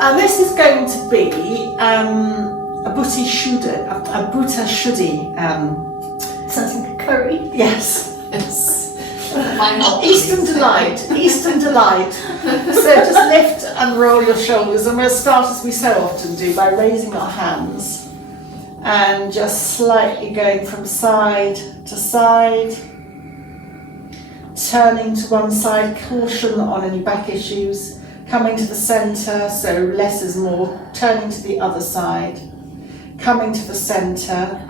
And this is going to be a Bhuta Shuddhi. Sounds like a curry. Yes. Yes. Why not? Eastern delight. Eastern delight. So just lift and roll your shoulders, and we'll start as we so often do by raising our hands and just slightly going from side to side, turning to one side, caution on any back issues, coming to the centre, so less is more, turning to the other side, coming to the centre,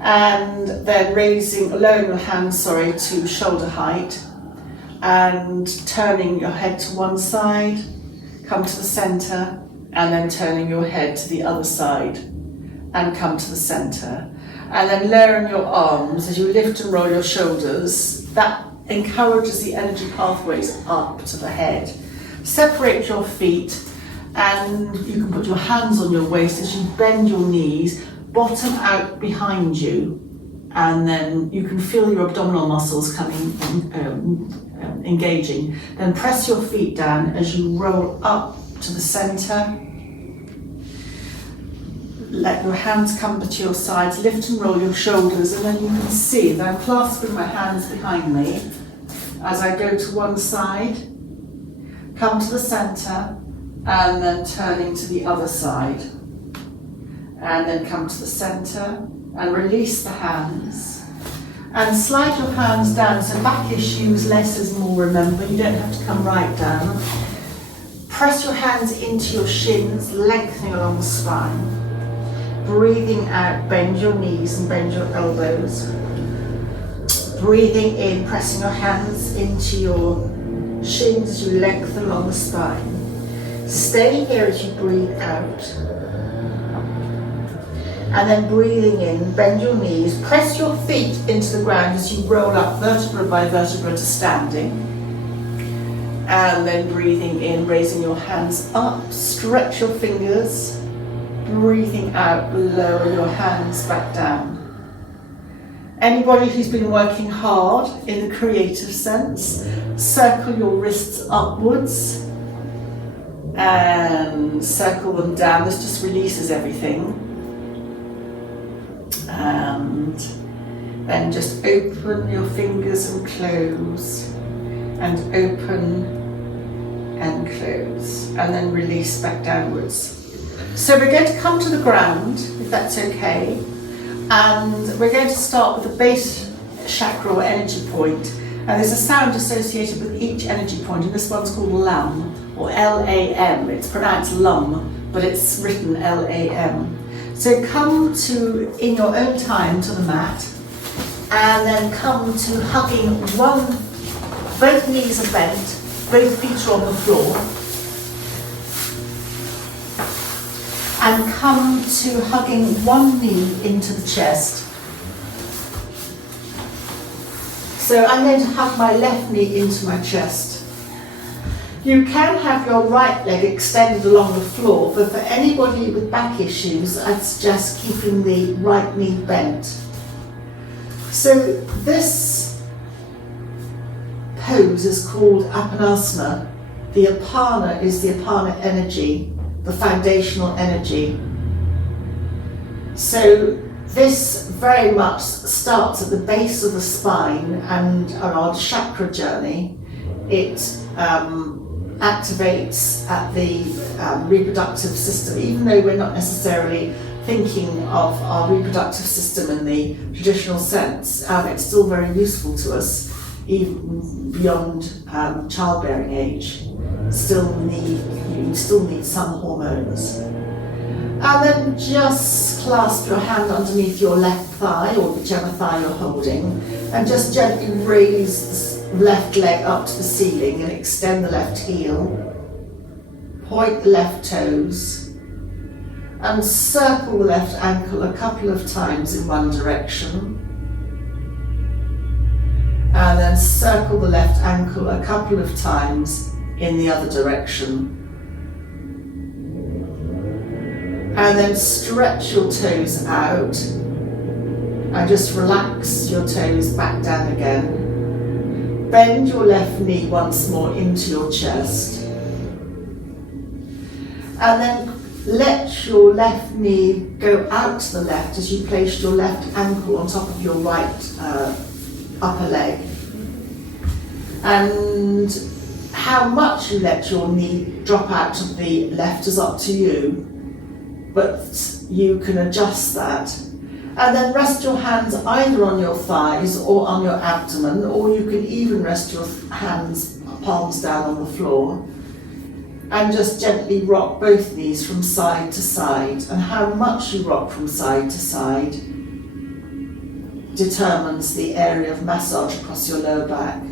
and then lowering your hands, to shoulder height, and turning your head to one side, come to the centre, and then turning your head to the other side, and come to the centre. And then lowering your arms as you lift and roll your shoulders. That encourages the energy pathways up to the head. Separate your feet, and you can put your hands on your waist as you bend your knees, bottom out behind you, and then you can feel your abdominal muscles engaging. Then press your feet down as you roll up to the centre. Let your hands come to your sides, lift and roll your shoulders, and then you can see that I'm clasping my hands behind me as I go to one side, come to the centre, and then turning to the other side. And then come to the centre and release the hands. And slide your hands down, so back issues, less is more, remember, you don't have to come right down. Press your hands into your shins, lengthening along the spine. Breathing out, bend your knees and bend your elbows. Breathing in, pressing your hands into your shins as you lengthen along the spine. Stay here as you breathe out. And then breathing in, bend your knees, press your feet into the ground as you roll up vertebra by vertebra to standing. And then breathing in, raising your hands up, stretch your fingers. Breathing out, lower your hands back down. Anybody who's been working hard in the creative sense, circle your wrists upwards and circle them down. This just releases everything. And then just open your fingers and close, and open and close, and then release back downwards. So we're going to come to the ground, if that's okay, and we're going to start with the base chakra or energy point, and there's a sound associated with each energy point, and this one's called LAM, or L-A-M. It's pronounced LUM, but it's written L-A-M. So come to, in your own time, to the mat, and then come to hugging both knees are bent, both feet are on the floor, and come to hugging one knee into the chest. So I'm going to hug my left knee into my chest. You can have your right leg extended along the floor, but for anybody with back issues, I'd suggest keeping the right knee bent. So this pose is called Apanasana. The Apana is the Apana energy, the foundational energy. So this very much starts at the base of the spine, and on our chakra journey, it activates at the reproductive system, even though we're not necessarily thinking of our reproductive system in the traditional sense. It's still very useful to us, even beyond childbearing age. You still need some hormones. And then just clasp your hand underneath your left thigh, or whichever thigh you're holding, and just gently raise the left leg up to the ceiling and extend the left heel. Point the left toes and circle the left ankle a couple of times in one direction. And then circle the left ankle a couple of times in the other direction. And then stretch your toes out and just relax your toes back down again. Bend your left knee once more into your chest. And then let your left knee go out to the left as you place your left ankle on top of your right upper leg. And how much you let your knee drop out to the left is up to you, but you can adjust that. And then rest your hands either on your thighs or on your abdomen, or you can even rest your hands, palms down on the floor, and just gently rock both knees from side to side. And how much you rock from side to side determines the area of massage across your lower back.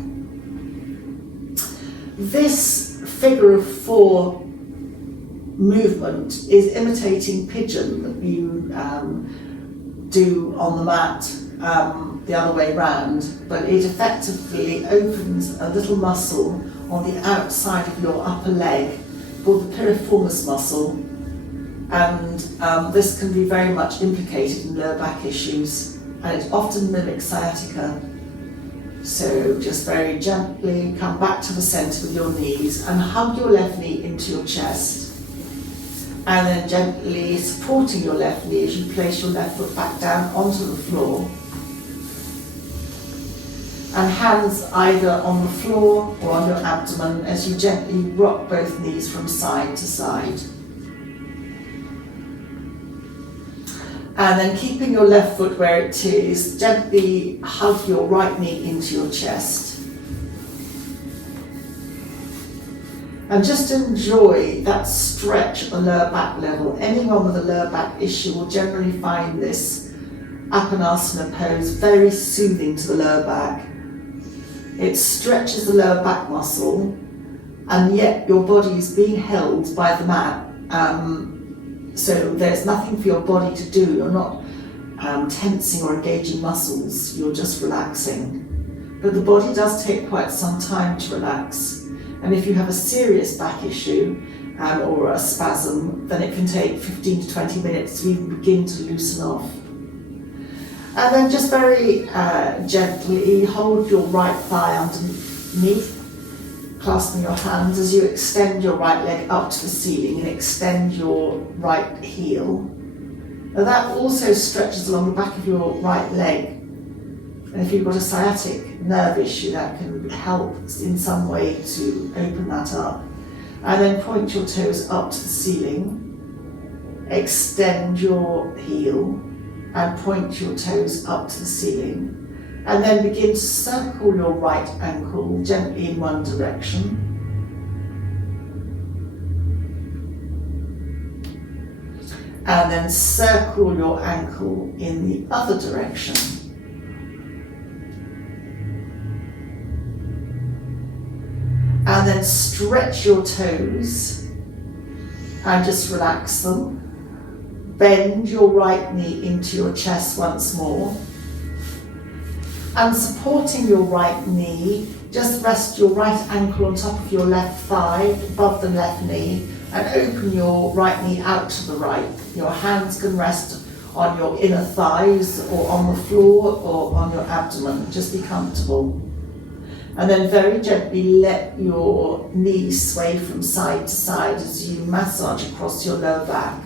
This figure of 4 movement is imitating pigeon that you do on the mat the other way round, but it effectively opens a little muscle on the outside of your upper leg called the piriformis muscle, and this can be very much implicated in lower back issues, and it often mimics sciatica. So just very gently come back to the centre with your knees and hug your left knee into your chest. And then gently supporting your left knee as you place your left foot back down onto the floor. And hands either on the floor or on your abdomen as you gently rock both knees from side to side. And then keeping your left foot where it is, gently hug your right knee into your chest. And just enjoy that stretch at the lower back level. Anyone with a lower back issue will generally find this Apanasana pose very soothing to the lower back. It stretches the lower back muscle, and yet your body is being held by the mat. So there's nothing for your body to do. You're not tensing or engaging muscles, you're just relaxing. But the body does take quite some time to relax. And if you have a serious back issue or a spasm, then it can take 15 to 20 minutes to even begin to loosen off. And then just very gently hold your right thigh underneath, clasping your hands as you extend your right leg up to the ceiling and extend your right heel. Now that also stretches along the back of your right leg. And if you've got a sciatic nerve issue, that can help in some way to open that up. And then point your toes up to the ceiling, extend your heel, and point your toes up to the ceiling. And then begin to circle your right ankle gently in one direction. And then circle your ankle in the other direction. And then stretch your toes and just relax them. Bend your right knee into your chest once more. And supporting your right knee, just rest your right ankle on top of your left thigh, above the left knee, and open your right knee out to the right. Your hands can rest on your inner thighs or on the floor or on your abdomen. Just be comfortable. And then very gently let your knees sway from side to side as you massage across your lower back.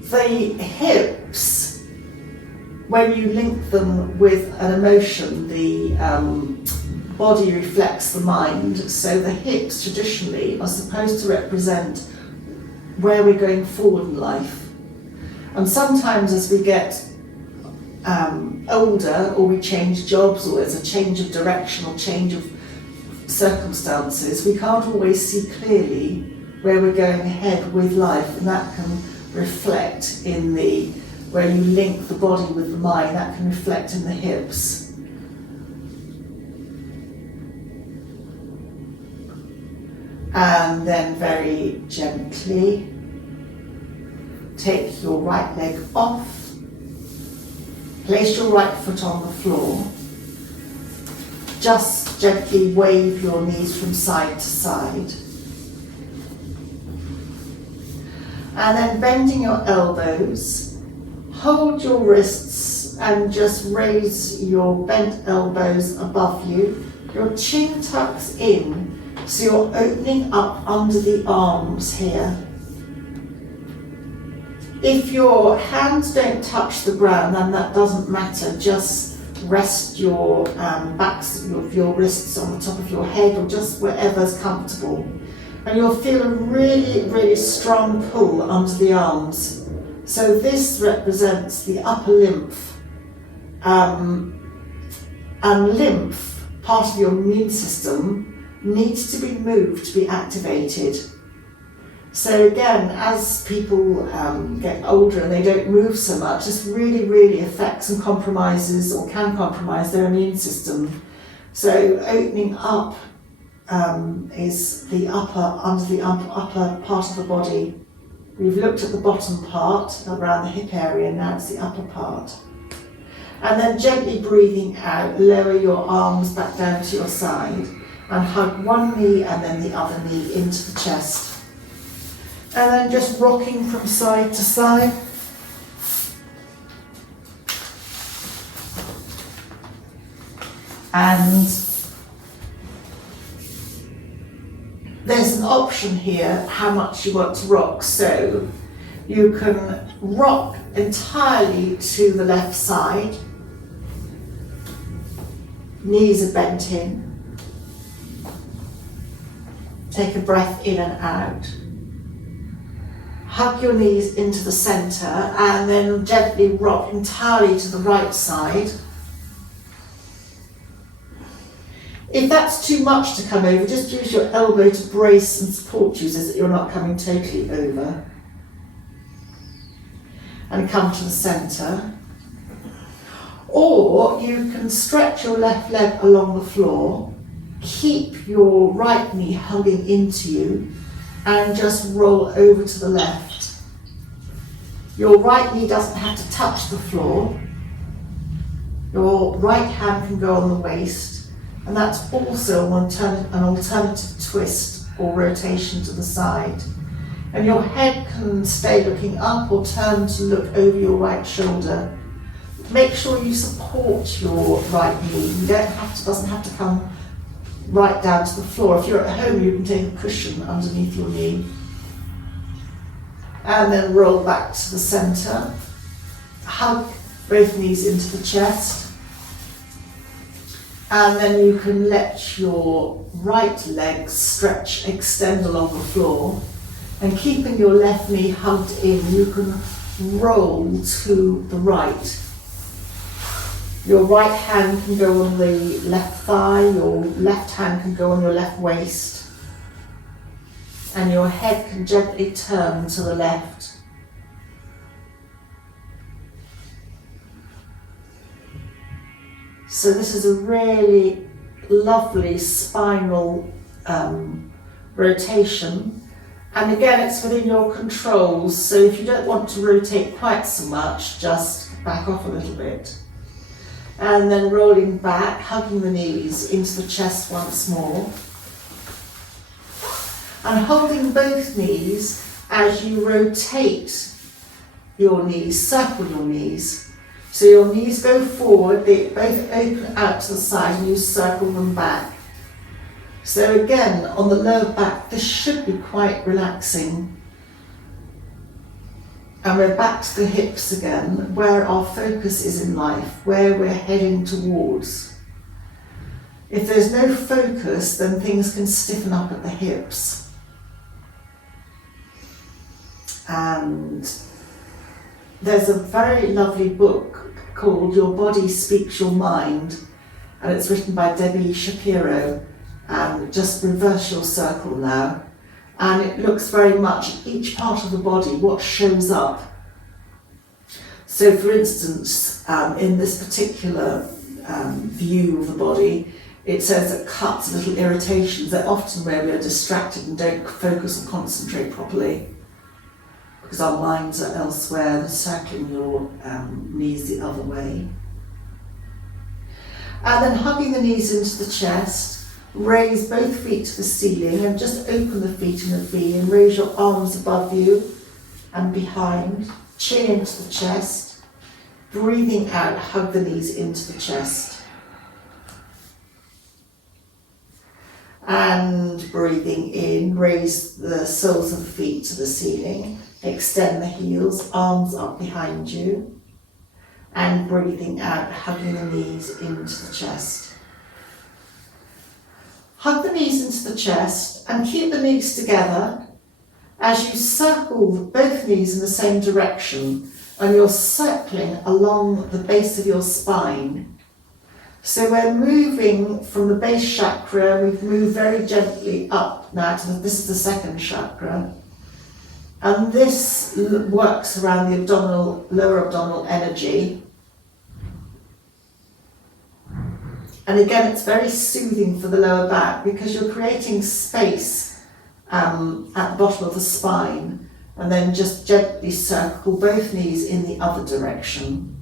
The hips, when you link them with an emotion, the body reflects the mind. So the hips traditionally are supposed to represent where we're going forward in life. And sometimes as we get older, or we change jobs, or there's a change of direction or change of circumstances, we can't always see clearly where we're going ahead with life, and that can reflect in the, where you link the body with the mind, that can reflect in the hips. And then very gently take your right leg off. Place your right foot on the floor. Just gently wave your knees from side to side. And then bending your elbows, hold your wrists and just raise your bent elbows above you Your chin tucks in, so you're opening up under the arms here. If your hands don't touch the ground, then that doesn't matter. Just rest your backs of your wrists on the top of your head or just wherever's comfortable. And you'll feel a really, really strong pull under the arms. So this represents the upper lymph. And lymph, part of your immune system, needs to be moved to be activated. So again, as people get older and they don't move so much, this really, really affects and compromises or can compromise their immune system. So opening up is the under the upper part of the body. We've looked at the bottom part around the hip area, now it's the upper part. And then gently breathing out, lower your arms back down to your side and hug one knee and then the other knee into the chest. And then just rocking from side to side. And there's an option here how much you want to rock. So you can rock entirely to the left side. Knees are bent in. Take a breath in and out. Hug your knees into the centre and then gently rock entirely to the right side. If that's too much to come over, just use your elbow to brace and support you so that you're not coming totally over. And come to the centre. Or you can stretch your left leg along the floor, keep your right knee hugging into you, and just roll over to the left. Your right knee doesn't have to touch the floor. Your right hand can go on the waist, and that's also an alternative twist or rotation to the side. And your head can stay looking up or turn to look over your right shoulder. Make sure you support your right knee. You doesn't have to come right down to the floor. If you're at home, you can take a cushion underneath your knee. And then roll back to the centre. Hug both knees into the chest. And then you can let your right leg extend along the floor. And keeping your left knee hugged in, you can roll to the right. Your right hand can go on the left thigh, your left hand can go on your left waist, and your head can gently turn to the left. So this is a really lovely spinal rotation. And again, it's within your controls, so if you don't want to rotate quite so much, just back off a little bit. And then rolling back, hugging the knees into the chest once more. And holding both knees as you rotate your knees, circle your knees. So your knees go forward, they both open out to the side and you circle them back. So again, on the lower back, this should be quite relaxing. And we're back to the hips again, where our focus is in life, where we're heading towards. If there's no focus, then things can stiffen up at the hips. And there's a very lovely book called Your Body Speaks Your Mind, and it's written by Debbie Shapiro. And just reverse your circle now. And it looks very much at each part of the body, what shows up. So for instance, in this particular view of the body, it says that cuts, little irritations, they're often where we are distracted and don't focus or concentrate properly because our minds are elsewhere, circling your knees the other way. And then hugging the knees into the chest. Raise both feet to the ceiling and just open the feet in a V and raise your arms above you and behind, chin into the chest. Breathing out, hug the knees into the chest. And breathing in, raise the soles of the feet to the ceiling, extend the heels, arms up behind you. And breathing out, hugging the knees into the chest. Hug the knees into the chest and keep the knees together as you circle both knees in the same direction, and you're circling along the base of your spine. So we're moving from the base chakra, we've moved very gently up now to this is the second chakra. And this works around the lower abdominal energy. And again, it's very soothing for the lower back because you're creating space at the bottom of the spine, and then just gently circle both knees in the other direction.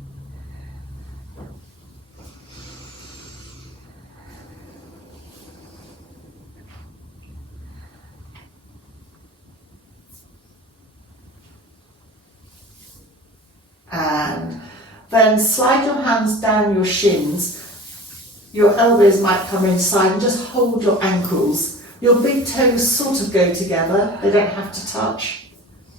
And then slide your hands down your shins. Your elbows might come inside and just hold your ankles. Your big toes sort of go together. They don't have to touch,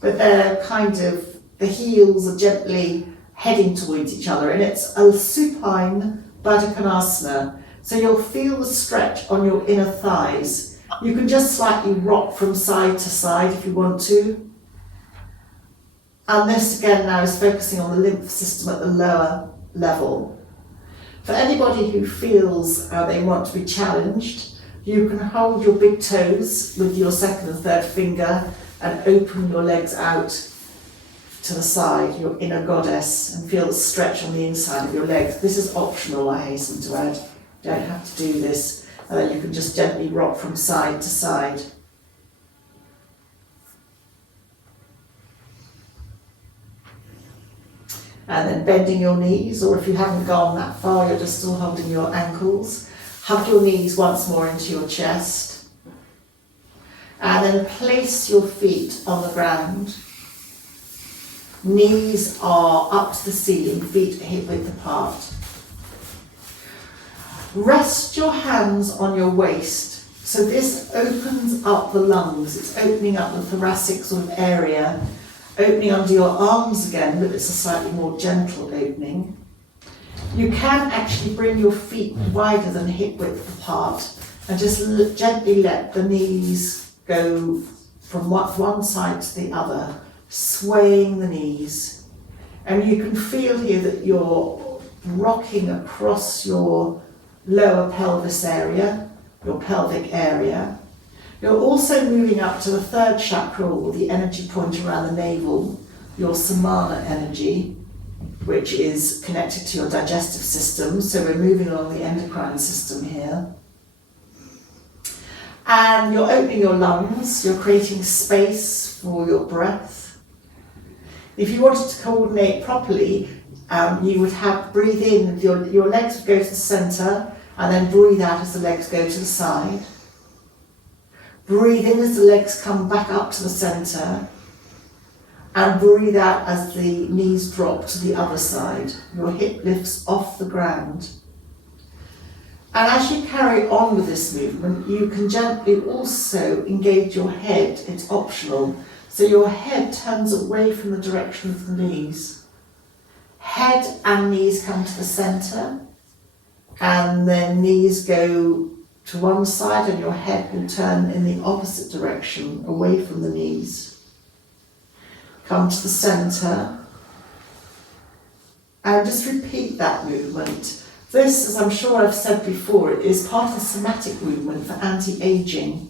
but they're kind of, the heels are gently heading towards each other, and it's a supine Baddha Konasana. So you'll feel the stretch on your inner thighs. You can just slightly rock from side to side if you want to. And this again now is focusing on the lymph system at the lower level. For anybody who feels they want to be challenged, you can hold your big toes with your second and third finger and open your legs out to the side, your inner goddess, and feel the stretch on the inside of your legs. This is optional, I hasten to add. You don't have to do this. And then you can just gently rock from side to side. And then bending your knees, or if you haven't gone that far, you're just still holding your ankles. Hug your knees once more into your chest. And then place your feet on the ground. Knees are up to the ceiling, feet hip width apart. Rest your hands on your waist. So this opens up the lungs. It's opening up the thoracic sort of area. Opening under your arms again, but it's a slightly more gentle opening. You can actually bring your feet wider than hip width apart and just gently let the knees go from one side to the other, swaying the knees. And you can feel here that you're rocking across your lower pelvis area, your pelvic area. You're also moving up to the third chakra, or the energy point around the navel, your samana energy, which is connected to your digestive system. So we're moving along the endocrine system here. And you're opening your lungs, you're creating space for your breath. If you wanted to coordinate properly, you would have breathe in, your legs would go to the centre, and then breathe out as the legs go to the side. Breathe in as the legs come back up to the centre, and breathe out as the knees drop to the other side. Your hip lifts off the ground. And as you carry on with this movement, you can gently also engage your head. It's optional. So your head turns away from the direction of the knees. Head and knees come to the centre, and then knees go to one side and your head will turn in the opposite direction, away from the knees. Come to the centre and just repeat that movement. This, as I'm sure I've said before, is part of the somatic movement for anti-aging,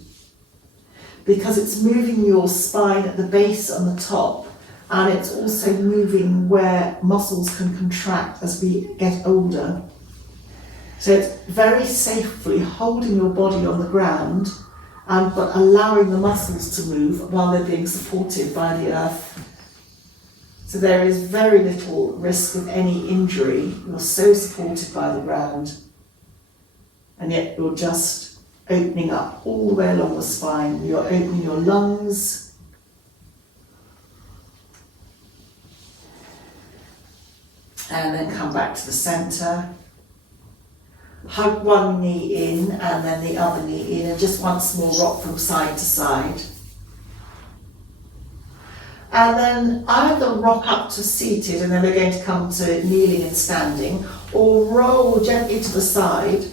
because it's moving your spine at the base and the top, and it's also moving where muscles can contract as we get older. So it's very safely holding your body on the ground, but allowing the muscles to move while they're being supported by the earth. So there is very little risk of any injury. You're so supported by the ground, and yet you're just opening up all the way along the spine. You're opening your lungs. And then come back to the centre. Hug one knee in and then the other knee in, and just once more rock from side to side. And then either rock up to seated, and then we're going to come to kneeling and standing, or roll gently to the side,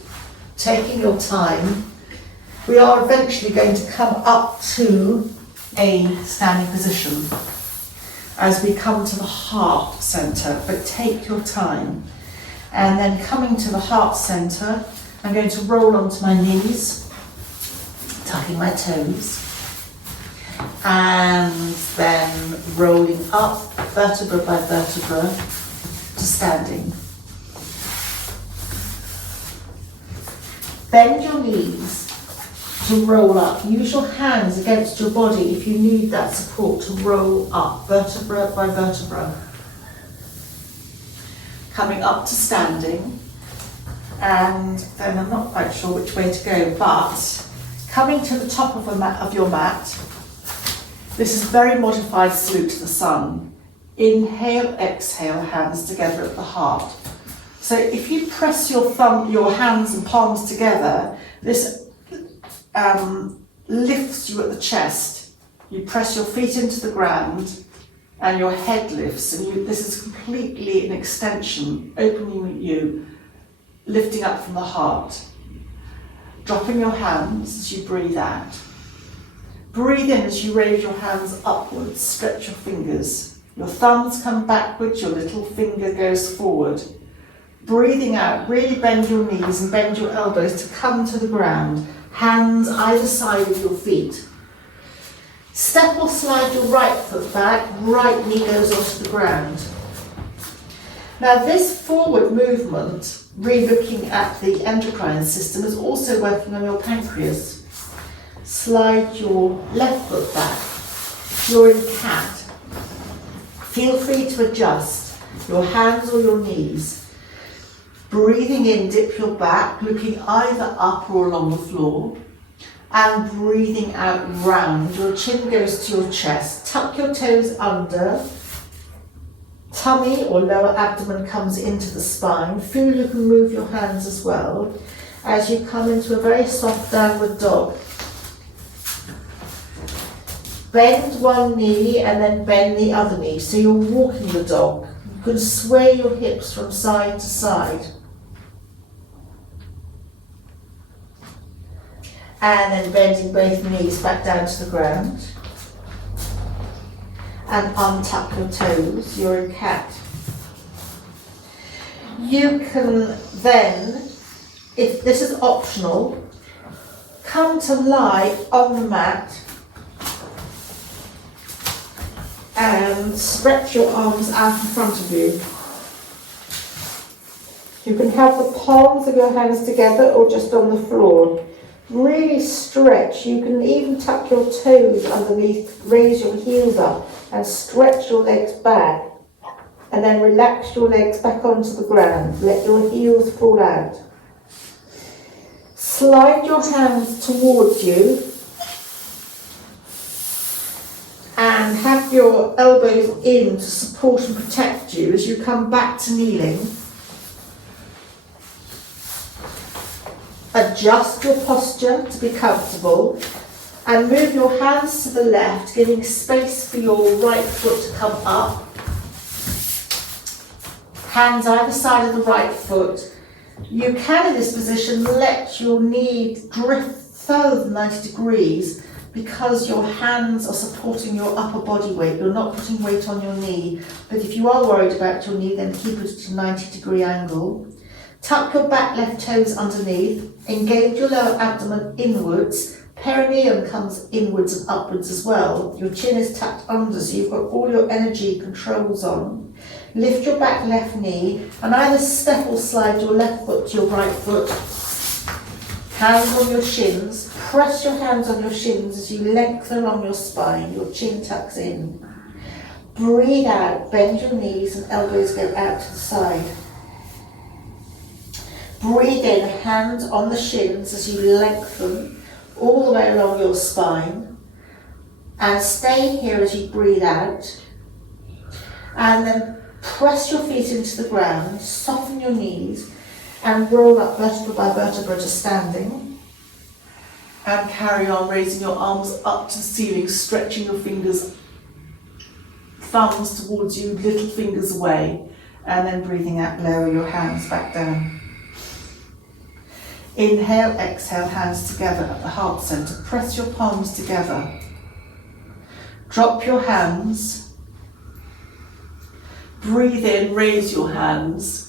taking your time. We are eventually going to come up to a standing position as we come to the heart centre, but take your time. And then coming to the heart centre, I'm going to roll onto my knees, tucking my toes, and then rolling up vertebra by vertebra to standing. Bend your knees to roll up. Use your hands against your body if you need that support to roll up vertebra by vertebra. Coming up to standing, and then I'm not quite sure which way to go, but coming to the top of your mat. This is very modified salute to the sun. Inhale, exhale, hands together at the heart. So if you press your hands and palms together, this lifts you at the chest. You press your feet into the ground and your head lifts, and this is completely an extension, opening you, lifting up from the heart. Dropping your hands as you breathe out. Breathe in as you raise your hands upwards, stretch your fingers. Your thumbs come backwards, your little finger goes forward. Breathing out, really bend your knees and bend your elbows to come to the ground. Hands either side of your feet. Step or slide your right foot back, right knee goes onto the ground. Now this forward movement, re-looking at the endocrine system, is also working on your pancreas. Slide your left foot back. You're in cat. Feel free to adjust your hands or your knees. Breathing in, dip your back, looking either up or along the floor. And breathing out round. Your chin goes to your chest. Tuck your toes under. Tummy or lower abdomen comes into the spine. Feel you can move your hands as well as you come into a very soft downward dog. Bend one knee and then bend the other knee. So you're walking the dog. You can sway your hips from side to side. And then bending both knees back down to the ground. And untuck your toes, you're in cat. You can then, if this is optional, come to lie on the mat and stretch your arms out in front of you. You can have the palms of your hands together or just on the floor. Really stretch. You can even tuck your toes underneath, raise your heels up and stretch your legs back, and then relax your legs back onto the ground. Let your heels fall out. Slide your hands towards you and have your elbows in to support and protect you as you come back to kneeling. Adjust your posture to be comfortable and move your hands to the left, giving space for your right foot to come up. Hands either side of the right foot. You can, in this position, let your knee drift further than 90 degrees because your hands are supporting your upper body weight. You're not putting weight on your knee. But if you are worried about your knee, then keep it at a 90-degree angle. Tuck your back left toes underneath. Engage your lower abdomen inwards. Perineum comes inwards and upwards as well. Your chin is tucked under, so you've got all your energy controls on. Lift your back left knee and either step or slide your left foot to your right foot. Hands on your shins. Press your hands on your shins as you lengthen along your spine. Your chin tucks in. Breathe out. Bend your knees and elbows go out to the side. Breathe in, hands on the shins as you lengthen all the way along your spine. And stay here as you breathe out. And then press your feet into the ground, soften your knees, and roll up vertebra by vertebra to standing. And carry on raising your arms up to the ceiling, stretching your fingers, thumbs towards you, little fingers away, and then breathing out, lower your hands back down. Inhale, exhale, hands together at the heart center. Press your palms together. Drop your hands. Breathe in, raise your hands.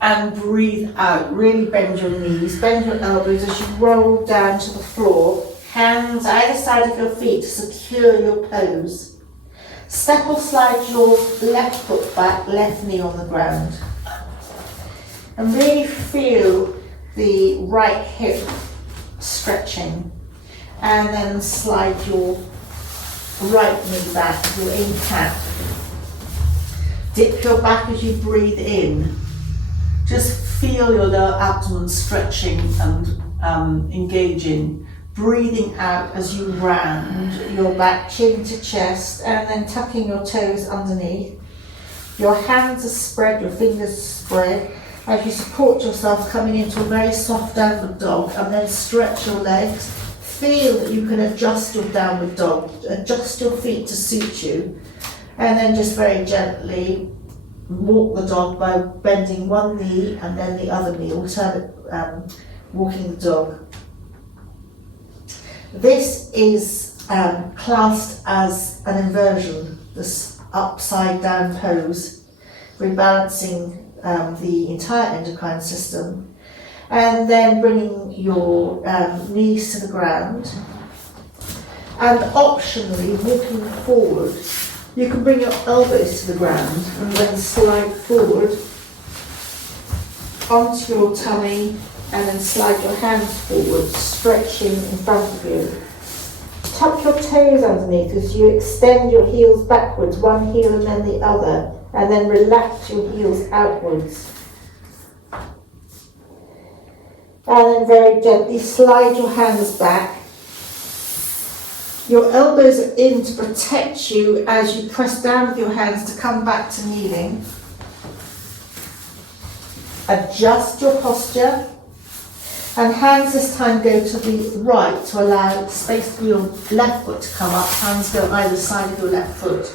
And breathe out. Really bend your knees, bend your elbows as you roll down to the floor. Hands either side of your feet to secure your pose. Step or slide your left foot back, left knee on the ground. And really feel the right hip stretching. And then slide your right knee back, you're in cat. Dip your back as you breathe in. Just feel your lower abdomen stretching and engaging. Breathing out as you round your back, chin to chest, and then tucking your toes underneath. Your hands are spread, your fingers are spread. As you support yourself, coming into a very soft downward dog, and then stretch your legs. Feel that you can adjust your downward dog, adjust your feet to suit you, and then just very gently walk the dog by bending one knee and then the other knee, alternate walking the dog. This is classed as an inversion, this upside down pose, rebalancing the entire endocrine system, and then bringing your knees to the ground, and optionally walking forward. You can bring your elbows to the ground and then slide forward onto your tummy and then slide your hands forward, stretching in front of you. Tuck your toes underneath as you extend your heels backwards, one heel and then the other, and then relax your heels outwards. And then very gently slide your hands back. Your elbows are in to protect you as you press down with your hands to come back to kneeling. Adjust your posture. And hands this time go to the right to allow space for your left foot to come up. Hands go either side of your left foot.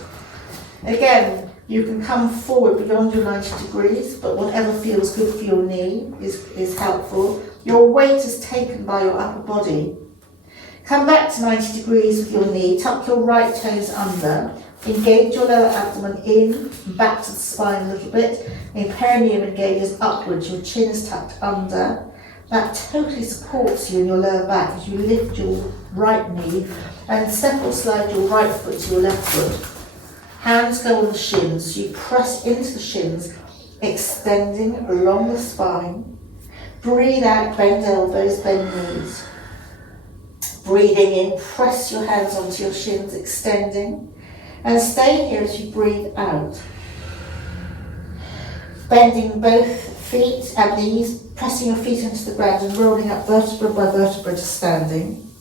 Again, you can come forward beyond your 90 degrees, but whatever feels good for your knee is helpful. Your weight is taken by your upper body. Come back to 90 degrees with your knee, tuck your right toes under, engage your lower abdomen in, back to the spine a little bit, your perineum engages upwards, your chin is tucked under. That totally supports you in your lower back as you lift your right knee and step or slide your right foot to your left foot. Hands go on the shins, you press into the shins, extending along the spine. Breathe out, bend elbows, bend knees. Breathing in, press your hands onto your shins, extending, and stay here as you breathe out. Bending both feet and knees, pressing your feet into the ground and rolling up vertebra by vertebra to standing.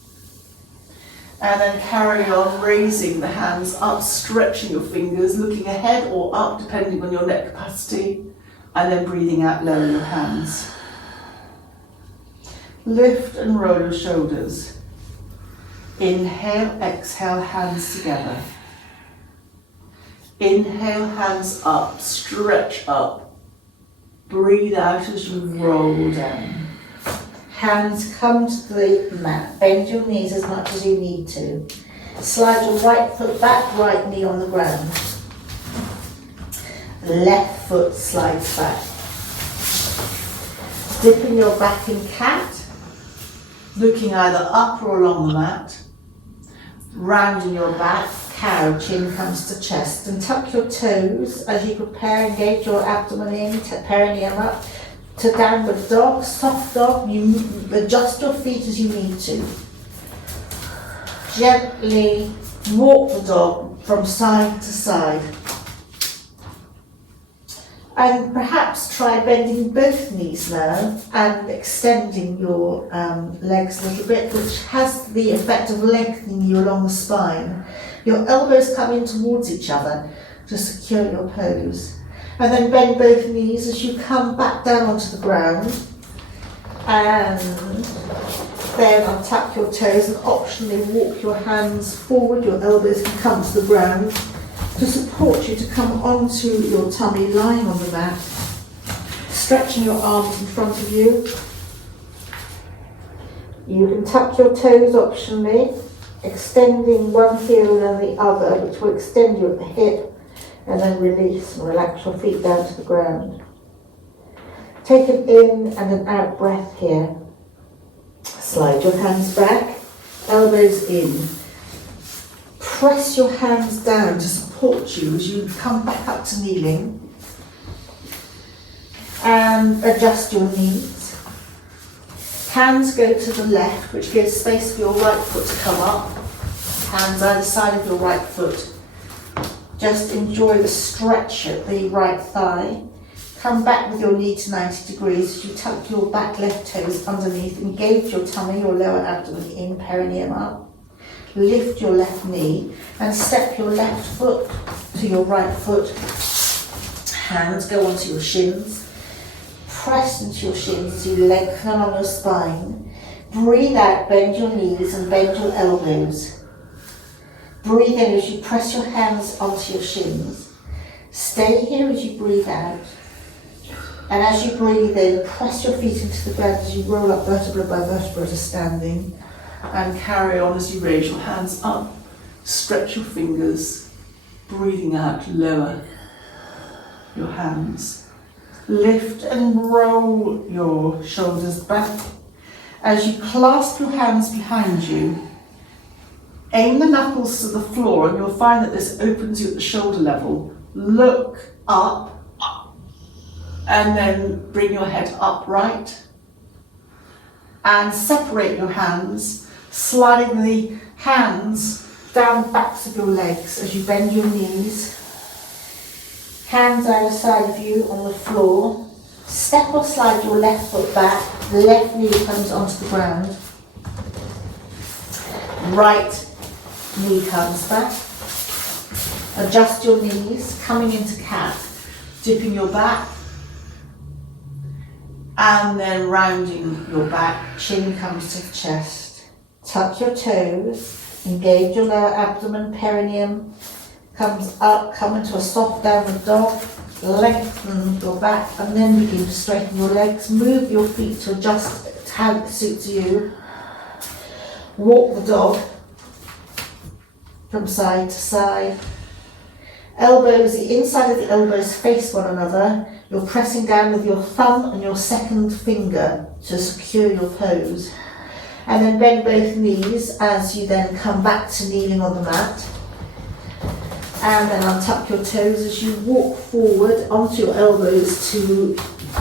And then carry on raising the hands up, stretching your fingers, looking ahead or up depending on your neck capacity, and then breathing out, lower your hands. Lift and roll your shoulders. Inhale, exhale, hands together. Inhale, hands up, stretch up. Breathe out as you roll down. Hands come to the mat. Bend your knees as much as you need to. Slide your right foot back, right knee on the ground. Left foot slides back. Dipping your back in cat. Looking either up or along the mat. Rounding your back, cow, chin comes to chest, and tuck your toes as you prepare, engage your abdomen in, perineum up, to downward dog, soft dog. You adjust your feet as you need to. Gently walk the dog from side to side. And perhaps try bending both knees now and extending your legs a little bit, which has the effect of lengthening you along the spine. Your elbows come in towards each other to secure your pose. And then bend both knees as you come back down onto the ground. And then untap your toes and optionally walk your hands forward. Your elbows can come to the ground to support you to come onto your tummy lying on the mat. Stretching your arms in front of you. You can tuck your toes optionally, extending one heel and then the other, which will extend you at the hip, and then release and relax your feet down to the ground. Take an in and an out breath here. Slide your hands back, elbows in. Press your hands down to support you as you come back up to kneeling. And adjust your knees. Hands go to the left, which gives space for your right foot to come up. Hands either side of your right foot. Just enjoy the stretch at the right thigh. Come back with your knee to 90 degrees as you tuck your back left toes underneath. Engage your tummy, your lower abdomen in, perineum up. Lift your left knee and step your left foot to your right foot. Hands go onto your shins. Press into your shins as you lengthen along your spine. Breathe out, bend your knees and bend your elbows. Breathe in as you press your hands onto your shins. Stay here as you breathe out. And as you breathe in, press your feet into the ground as you roll up vertebra by vertebra to standing. And carry on as you raise your hands up. Stretch your fingers. Breathing out, lower your hands. Lift and roll your shoulders back. As you clasp your hands behind you, aim the knuckles to the floor and you'll find that this opens you at the shoulder level. Look up and then bring your head upright and separate your hands, sliding the hands down the backs of your legs as you bend your knees. Hands either side of you on the floor. Step or slide your left foot back. The left knee comes onto the ground. Right knee comes back. Adjust your knees, coming into cat. Dipping your back. And then rounding your back. Chin comes to the chest. Tuck your toes. Engage your lower abdomen, perineum. Comes up, come into a soft downward dog, lengthen your back and then begin to straighten your legs. Move your feet to adjust how it suits you. Walk the dog from side to side. Elbows, the inside of the elbows face one another. You're pressing down with your thumb and your second finger to secure your pose. And then bend both knees as you then come back to kneeling on the mat. And then untuck your toes as you walk forward onto your elbows to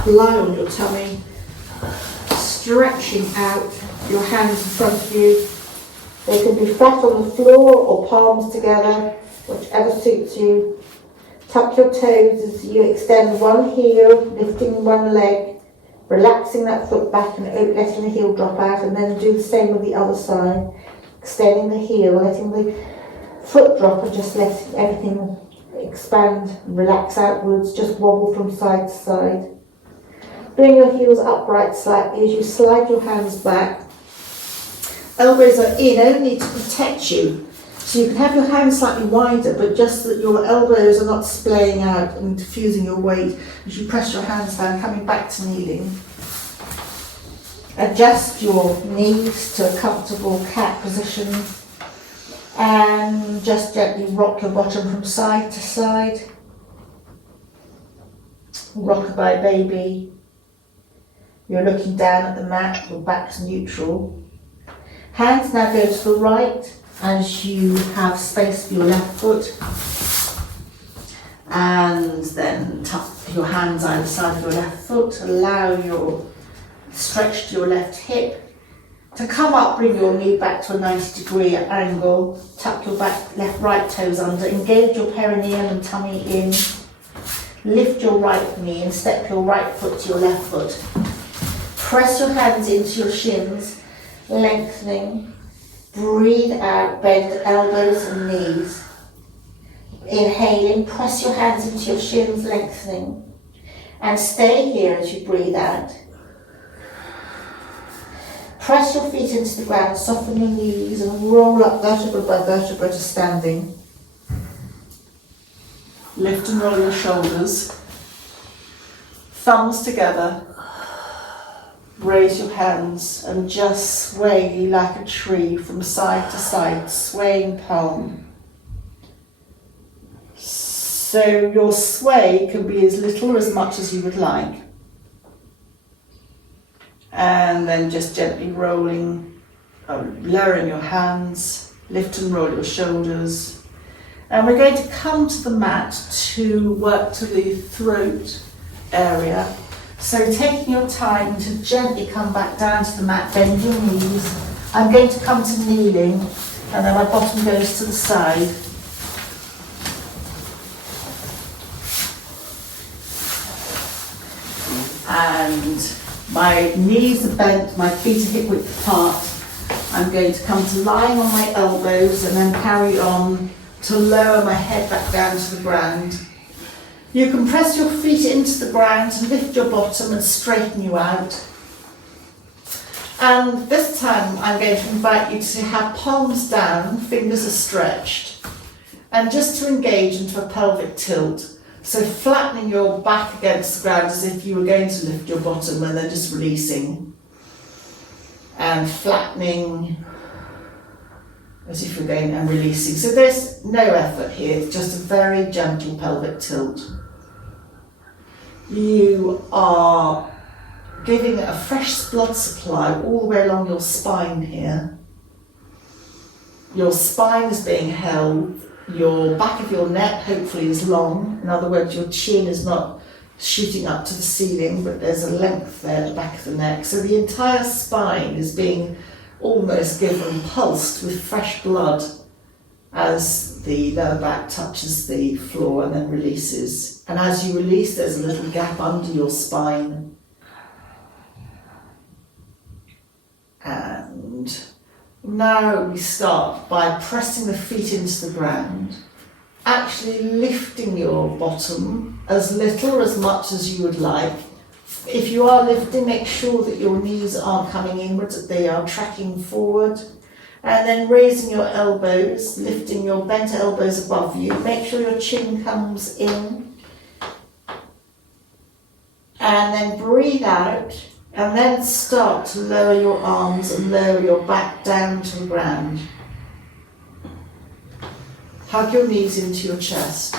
lie on your tummy, stretching out your hands in front of you. They can be flat on the floor or palms together, whichever suits you. Tuck your toes as you extend one heel, lifting one leg, relaxing that foot back and letting the heel drop out, and then do the same with the other side, extending the heel, letting the foot drop and just letting everything expand and relax outwards, just wobble from side to side. Bring your heels upright slightly as you slide your hands back. Elbows are in only to protect you. So you can have your hands slightly wider, but just that your elbows are not splaying out and diffusing your weight as you press your hands down, coming back to kneeling. Adjust your knees to a comfortable cat position. And just gently rock your bottom from side to side. Rockabye baby. You're looking down at the mat, your back's neutral. Hands now go to the right as you have space for your left foot. And then tuck your hands either side of your left foot. Allow your stretch to your left hip. To come up, bring your knee back to a 90-degree angle. Tuck your back left right toes under. Engage your perineum and tummy in. Lift your right knee and step your right foot to your left foot. Press your hands into your shins, lengthening. Breathe out, bend elbows and knees. Inhaling, press your hands into your shins, lengthening. And stay here as you breathe out. Press your feet into the ground, soften your knees and roll up vertebra by vertebra to standing. Lift and roll your shoulders. Thumbs together. Raise your hands and just sway like a tree from side to side, swaying palm. So your sway can be as little or as much as you would like. And then just gently rolling, lowering your hands, lift and roll your shoulders. And we're going to come to the mat to work to the throat area. So taking your time to gently come back down to the mat, bend your knees. I'm going to come to kneeling and then my bottom goes to the side. And my knees are bent, my feet are hip width apart. I'm going to come to lying on my elbows and then carry on to lower my head back down to the ground. You can press your feet into the ground and lift your bottom and straighten you out. And this time I'm going to invite you to have palms down, fingers are stretched, and just to engage into a pelvic tilt. So flattening your back against the ground as if you were going to lift your bottom and then just releasing. And flattening as if you're going and releasing. So there's no effort here, it's just a very gentle pelvic tilt. You are giving a fresh blood supply all the way along your spine here. Your spine is being held. Your back of your neck hopefully is long. In other words, your chin is not shooting up to the ceiling, but there's a length there at the back of the neck. So the entire spine is being almost given pulsed with fresh blood as the lower back touches the floor and then releases. And as you release, there's a little gap under your spine. And now we start by pressing the feet into the ground, actually lifting your bottom as little or as much as you would like. If you are lifting, make sure that your knees aren't coming inwards, that they are tracking forward. And then raising your elbows, lifting your bent elbows above you. Make sure your chin comes in. And then breathe out. And then start to lower your arms and lower your back down to the ground. Hug your knees into your chest.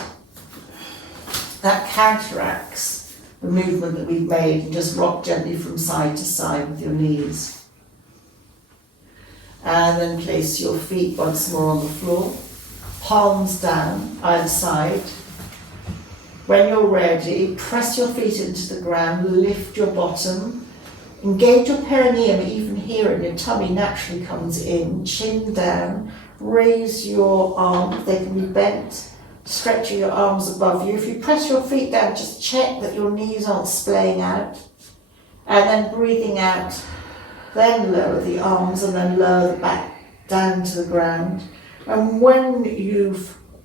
That counteracts the movement that we've made, and just rock gently from side to side with your knees. And then place your feet once more on the floor, palms down either side. When you're ready, press your feet into the ground, lift your bottom. Engage your perineum, even here, and your tummy naturally comes in, chin down. Raise your arms, they can be bent, stretching your arms above you. If you press your feet down, just check that your knees aren't splaying out. And then breathing out, then lower the arms and then lower the back down to the ground. And when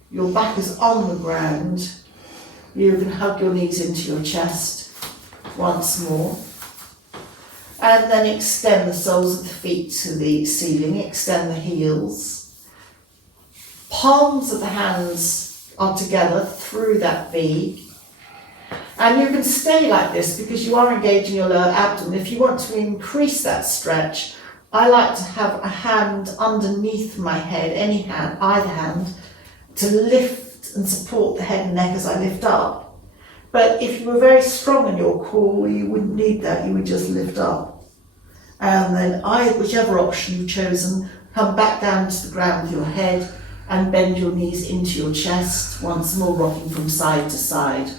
your back is on the ground, you can hug your knees into your chest once more. And then extend the soles of the feet to the ceiling, extend the heels. Palms of the hands are together through that V. And you can stay like this because you are engaging your lower abdomen. If you want to increase that stretch, I like to have a hand underneath my head, any hand, either hand, to lift and support the head and neck as I lift up. But if you were very strong in your core, you wouldn't need that, you would just lift up. And then whichever option you've chosen, come back down to the ground with your head and bend your knees into your chest, once more rocking from side to side.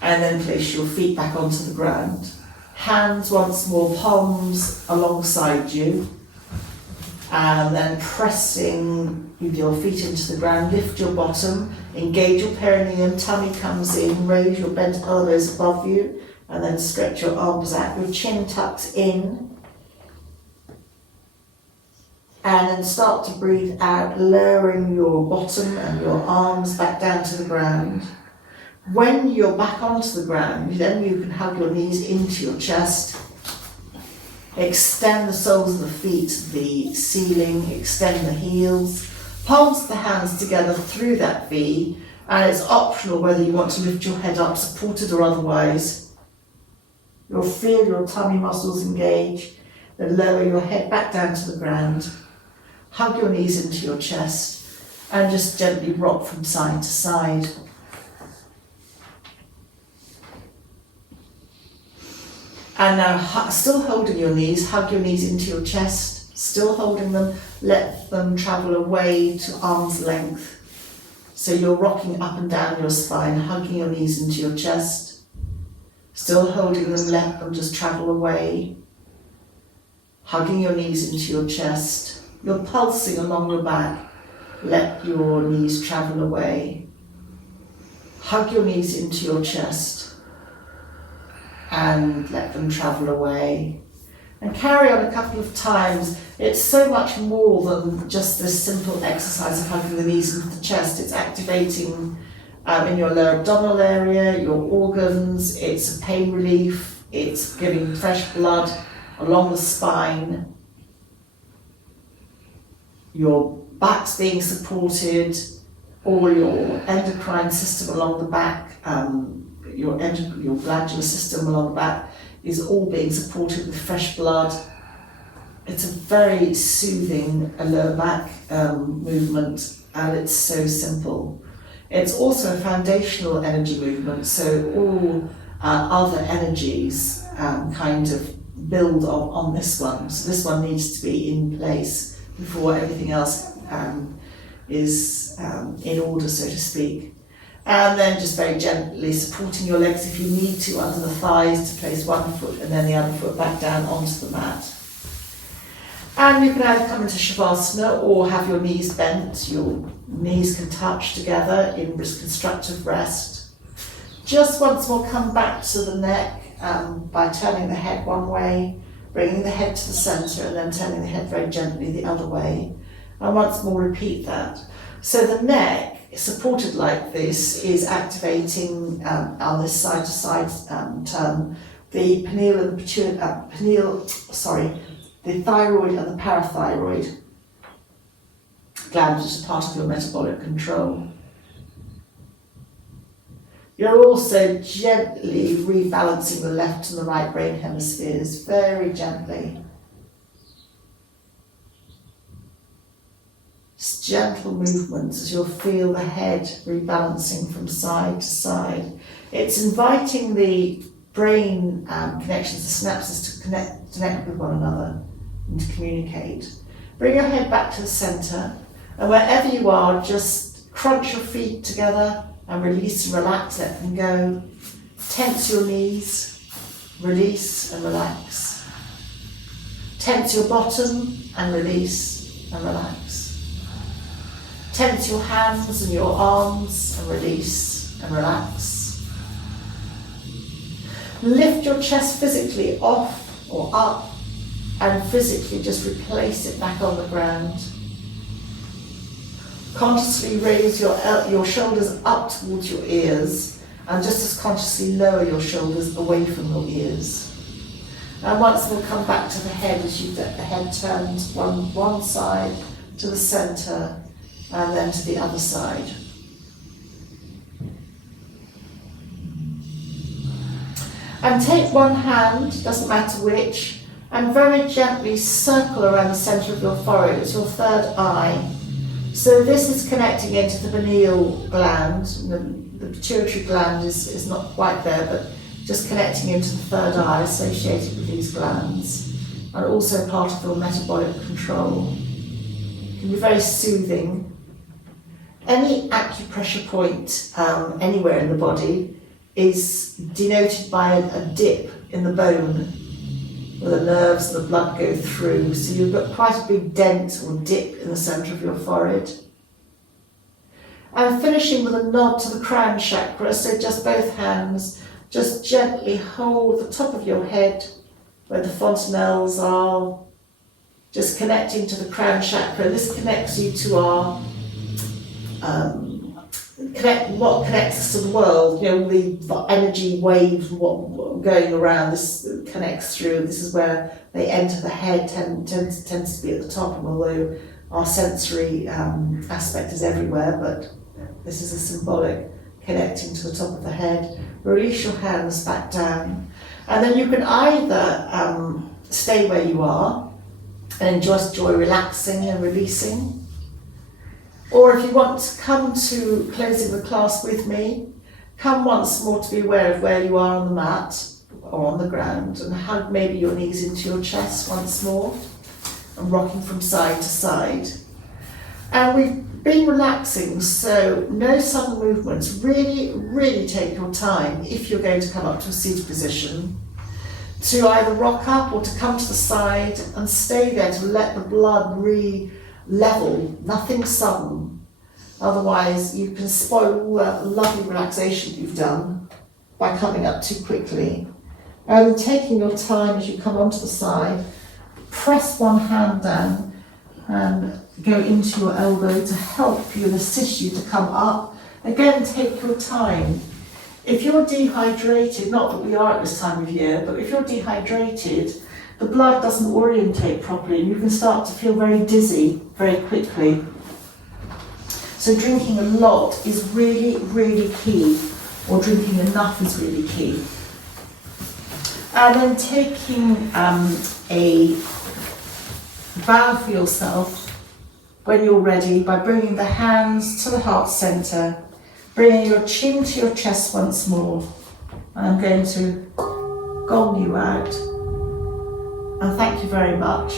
And then place your feet back onto the ground. Hands once more, palms alongside you. And then pressing with your feet into the ground, lift your bottom, engage your perineum, tummy comes in, raise your bent elbows above you, and then stretch your arms out. Your chin tucks in. And then start to breathe out, lowering your bottom and your arms back down to the ground. When you're back onto the ground, then you can hug your knees into your chest. Extend the soles of the feet to the ceiling, extend the heels. Palms of the hands together through that V, and it's optional whether you want to lift your head up, supported or otherwise. You'll feel your tummy muscles engage, then lower your head back down to the ground. Hug your knees into your chest and just gently rock from side to side. And now, still holding your knees, hug your knees into your chest, still holding them, let them travel away to arm's length. So you're rocking up and down your spine, hugging your knees into your chest, still holding them, let them just travel away, hugging your knees into your chest. You're pulsing along your back, let your knees travel away. Hug your knees into your chest and let them travel away. And carry on a couple of times. It's so much more than just this simple exercise of hugging the knees into the chest. It's activating in your lower abdominal area, your organs, it's a pain relief, it's giving fresh blood along the spine. Your back's being supported, all your endocrine system along the back, your glandular system along the back is all being supported with fresh blood. It's a very soothing lower back movement, and it's so simple. It's also a foundational energy movement, so all other energies kind of build on this one. So this one needs to be in place before everything else is in order, so to speak. And then just very gently supporting your legs if you need to under the thighs to place one foot and then the other foot back down onto the mat. And you can either come into Shavasana or have your knees bent. Your knees can touch together in constructive rest. Just once more come back to the neck by turning the head one way, bringing the head to the centre and then turning the head very gently the other way. And once more repeat that. So the neck, supported like this, is activating on this side-to-side turn the pineal and the thyroid and the parathyroid glands, which is part of your metabolic control. You're also gently rebalancing the left and the right brain hemispheres, very gently. Just gentle movements as you'll feel the head rebalancing from side to side. It's inviting the brain connections, the synapses to connect with one another and to communicate. Bring your head back to the centre, and wherever you are, just crunch your feet together and release and relax, let them go. Tense your knees, release and relax. Tense your bottom and release and relax. Tense your hands and your arms and release and relax. Lift your chest physically off or up and physically just replace it back on the ground. Consciously raise your shoulders up towards your ears and just as consciously lower your shoulders away from your ears. And once we'll come back to the head as you get the head turned one side to the centre and then to the other side. And take one hand, doesn't matter which, and very gently circle around the centre of your forehead. It's your third eye. So this is connecting into the pineal gland. The pituitary gland is not quite there, but just connecting into the third eye associated with these glands, and also part of your metabolic control. It can be very soothing. Any acupressure point anywhere in the body is denoted by a dip in the bone where the nerves and the blood go through. So you've got quite a big dent or dip in the centre of your forehead. And finishing with a nod to the crown chakra, so just both hands, just gently hold the top of your head where the fontanelles are. just connecting to the crown chakra. This connects you to our what connects us to the world, you know, the energy waves, what going around, this connects through. This is where they enter the head, tends to be at the top, and although our sensory aspect is everywhere, but this is a symbolic connecting to the top of the head. Release your hands back down, and then you can either stay where you are and just enjoy relaxing and releasing, or if you want to come to closing the class with me, come once more to be aware of where you are on the mat or on the ground, and hug maybe your knees into your chest once more and rocking from side to side. And we've been relaxing, so no sudden movements. Really take your time if you're going to come up to a seated position to either rock up or to come to the side and stay there to let the blood re-level, nothing sudden. Otherwise you can spoil all that lovely relaxation you've done by coming up too quickly. And taking your time as you come onto the side, press one hand down and go into your elbow to help you and assist you to come up. Again, take your time. If you're dehydrated, not that we are at this time of year, but if you're dehydrated, the blood doesn't orientate properly and you can start to feel very dizzy very quickly. So drinking a lot is really key, or drinking enough is really key. And then taking a bow for yourself when you're ready by bringing the hands to the heart center, bringing your chin to your chest once more. And I'm going to gong you out. And thank you very much.